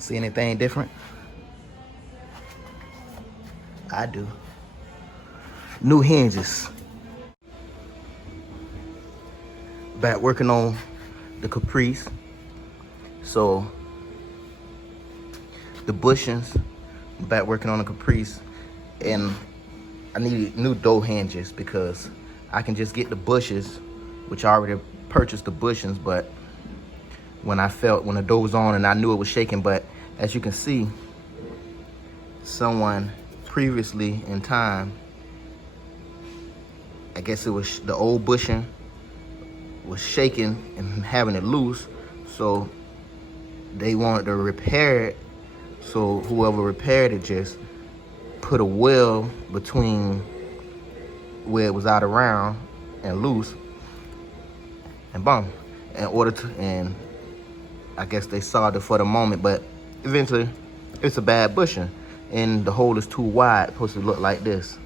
See anything different? I do. New hinges. Back working on the caprice. So the bushings, back working on the caprice, and I need new door hinges because I can just get the bushes, which I already purchased the bushings, but when the door was on and I knew it was shaking, but as you can see, someone previously in time, I guess it was the old bushing was shaking and having it loose, so they wanted to repair it. So whoever repaired it just put a weld between where it was out of round and loose, and boom, and I guess they solved it for the moment, but eventually it's a bad bushing and the hole is too wide. It's supposed to look like this,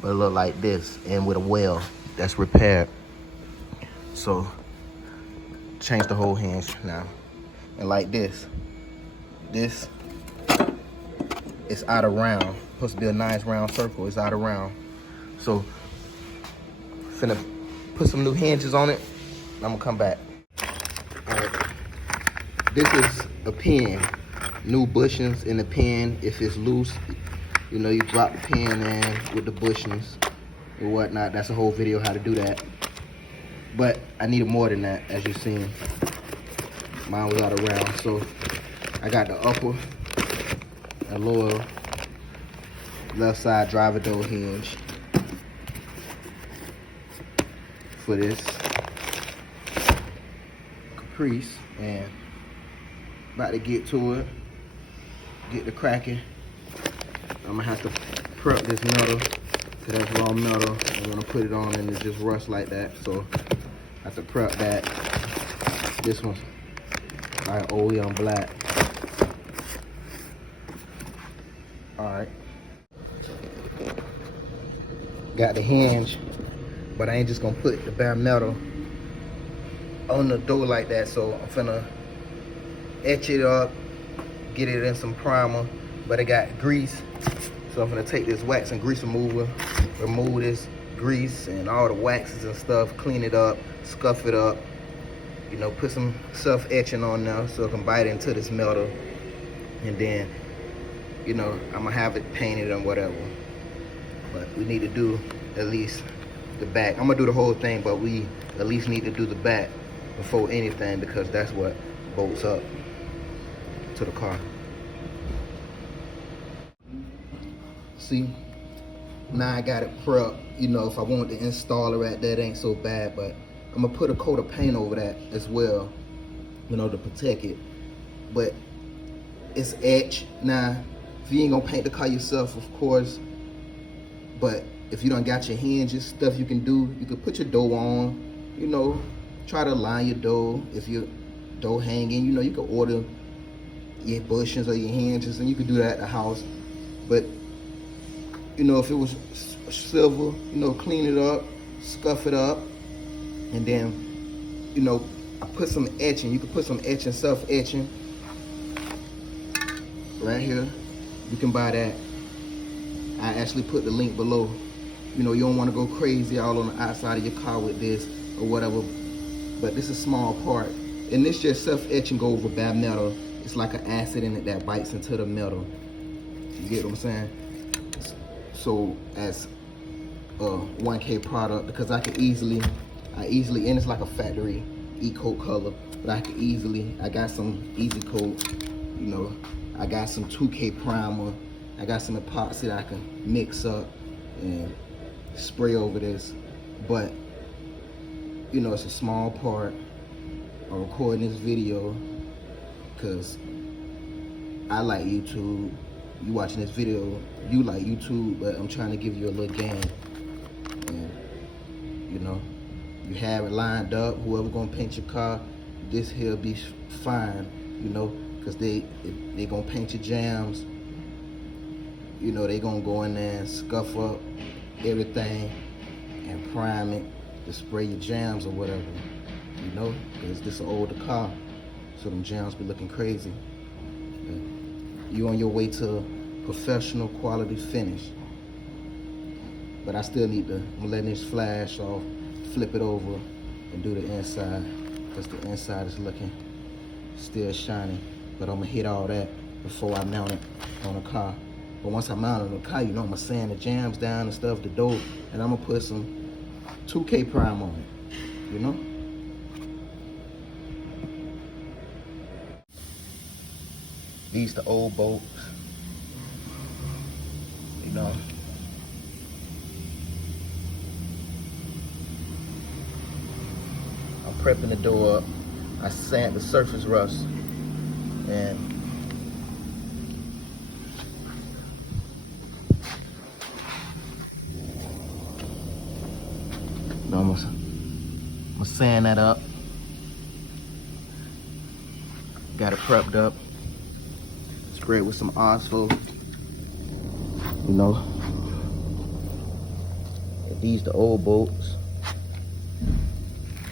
but it look like this, and with a weld that's repaired. So change the whole hinge now, and like this it's out of round. Supposed to be a nice round circle. It's out of round. So finna put some new hinges on it. I'm gonna come back. All right. This is a pin. New bushings in the pin. If it's loose, you know, you drop the pin in with the bushings or whatnot. That's a whole video how to do that. But I needed more than that, as you've seen. Mine was out of round. So I got the upper and lower left side driver door hinge for this caprice, and about to get to it, get the cracking. I'm gonna have to prep this metal, cause that's raw metal. I'm gonna put it on and it just rusts like that, so I have to prep that. This one's like old young black. All right, got the hinge, but I ain't just gonna put the bare metal on the door like that, so I'm finna etch it up, get it in some primer, but it got grease, so I'm gonna take this wax and grease remover, remove this grease and all the waxes and stuff, clean it up, scuff it up, you know, put some self-etching on there so it can bite into this metal, and then, you know, I'm gonna have it painted and whatever. But we need to do at least the back. I'm gonna do the whole thing, but we at least need to do the back before anything, because that's what bolts up to the car. See, now I got it prepped. You know, if I want to install it right there, it ain't so bad, but I'm gonna put a coat of paint over that as well, you know, to protect it. But it's etched. Now, if you ain't gonna paint the car yourself, of course, but if you don't got your hinges, stuff you can do, you can put your door on, you know, try to line your door. If your door hanging, you know, you can order your bushings or your hinges, and you can do that at the house. But, you know, if it was silver, you know, clean it up, scuff it up, and then, you know, I put some etching. You can put some etching, self-etching right here. You can buy that. I actually put the link below. You know, you don't want to go crazy all on the outside of your car with this or whatever, but this is a small part. And this just self-etching go over bad metal. It's like an acid in it that bites into the metal. You get what I'm saying? So as a 1K product, because I easily, and it's like a factory E-coat color, but I got some easy coat, you know, I got some 2K primer, I got some epoxy that I can mix up and spray over this. But, you know, it's a small part. I'm recording this video because I like YouTube. You watching this video, you like YouTube, but I'm trying to give you a little game. And, you know, you have it lined up. Whoever gonna paint your car, this here be fine, you know, because they gonna paint your jams. You know, they gonna go in there and scuff up everything and prime it to spray your jams or whatever, you know, because this is an older car, so them jams be looking crazy. Yeah. you're on your way to professional quality finish. But I still need to, I'm letting this flash off, flip it over, and do the inside, because the inside is looking still shiny. But I'm gonna hit all that before I mount it on the car. But once I mount it on the car, you know, I'm gonna sand the jams down and stuff, the dope, and I'm gonna put some 2K prime on it, you know? These the old bolts, you know. I'm prepping the door up. I sand the surface rust, and you know, I'm gonna sand that up. Got it prepped up. Spray it with some Ospo, you know. These the old bolts,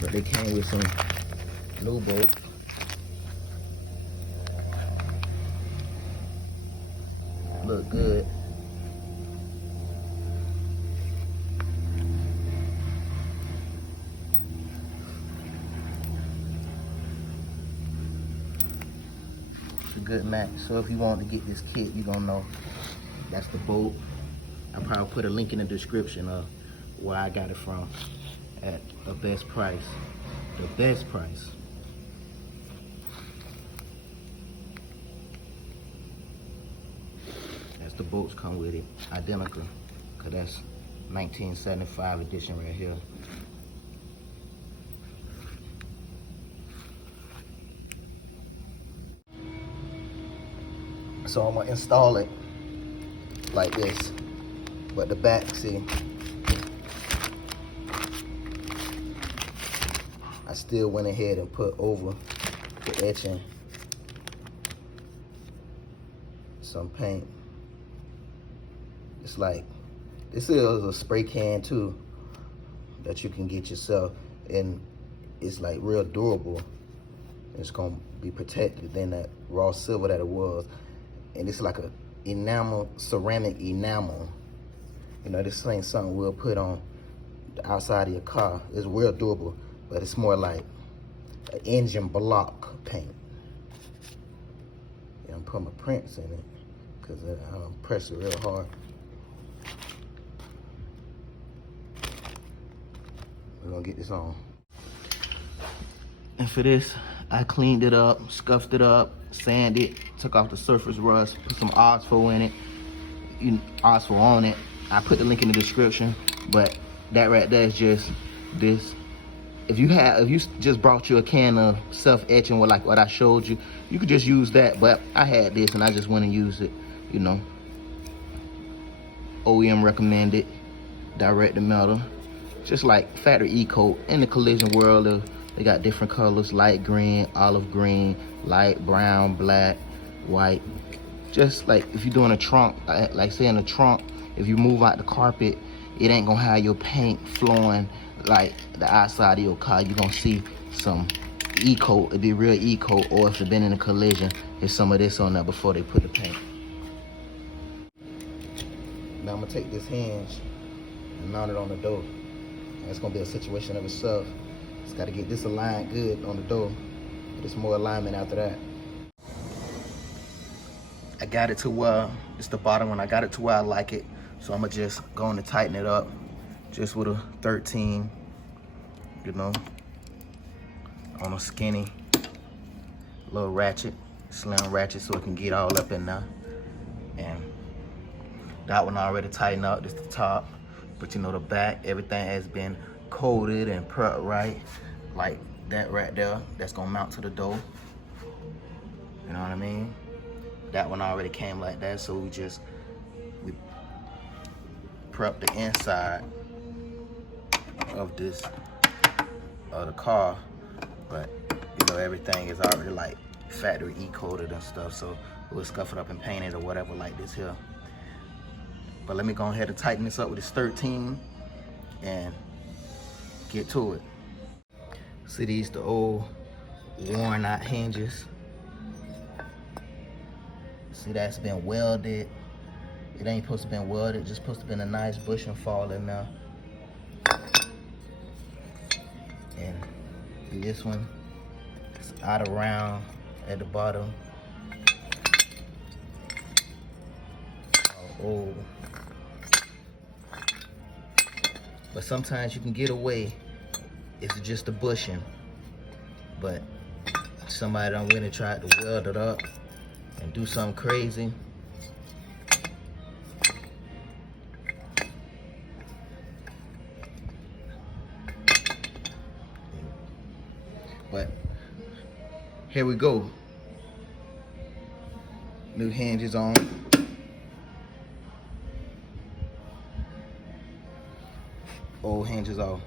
but they came with some new bolts. Look good. It's a good match. So if you want to get this kit, you're gonna know that's the bolt. I'll probably put a link in the description of where I got it from at the best price. The best price. That's the bolts come with it, identical, cause that's 1975 edition right here. So I'm gonna install it like this, but the back, see, I still went ahead and put over the etching some paint. It's like, this is a spray can too that you can get yourself, and it's like real durable. It's gonna be protected than that raw silver that it was. And it's like a enamel, ceramic enamel. You know, this ain't something we'll put on the outside of your car. It's real durable, but it's more like an engine block paint. Yeah, I'm putting my prints in it because I'm pressing real hard. We're gonna get this on. And for this, I cleaned it up, scuffed it up, sanded it, took off the surface rust, put some Ospo in it, Ospo on it. I put the link in the description, but that right there is just this. If you just brought you a can of self-etching with like what I showed you, you could just use that, but I had this and I just went and used it, you know. OEM recommended, direct to metal. Just like factory E-coat. In the collision world, they got different colors, light green, olive green, light brown, black, white. Just like if you're doing a trunk, like say in a trunk, if you move out the carpet, it ain't gonna have your paint flowing like the outside of your car. You're gonna see some E-coat, it'd be real E-coat, or if it's been in a collision, there's some of this on there before they put the paint. Now I'm gonna take this hinge and mount it on the door. It's gonna be a situation of itself. It's gotta get this aligned good on the door. There's more alignment after that. I got it to where, it's the bottom one, I got it to where I like it. So I'm gonna just go on and tighten it up, just with a 13, you know, on a skinny little ratchet, slim ratchet, so it can get all up in there. And that one already tightened up, this the top. But you know, the back, everything has been coated and prepped right. Like that right there, that's gonna mount to the door. You know what I mean? That one already came like that, so we prepped the inside of this, of the car. But you know, everything is already like factory E-coated and stuff, so we'll scuff it up and paint it or whatever like this here. But let me go ahead and tighten this up with this 13 and get to it. See, these the old worn out hinges. See, that's been welded. It ain't supposed to been welded, just supposed to been a nice bushing fall in there. And this one is out of round at the bottom. Oh. But sometimes you can get away. It's just a bushing. But somebody done went and tried to weld it up and do something crazy. But here we go. New hinges on. Old hinges off.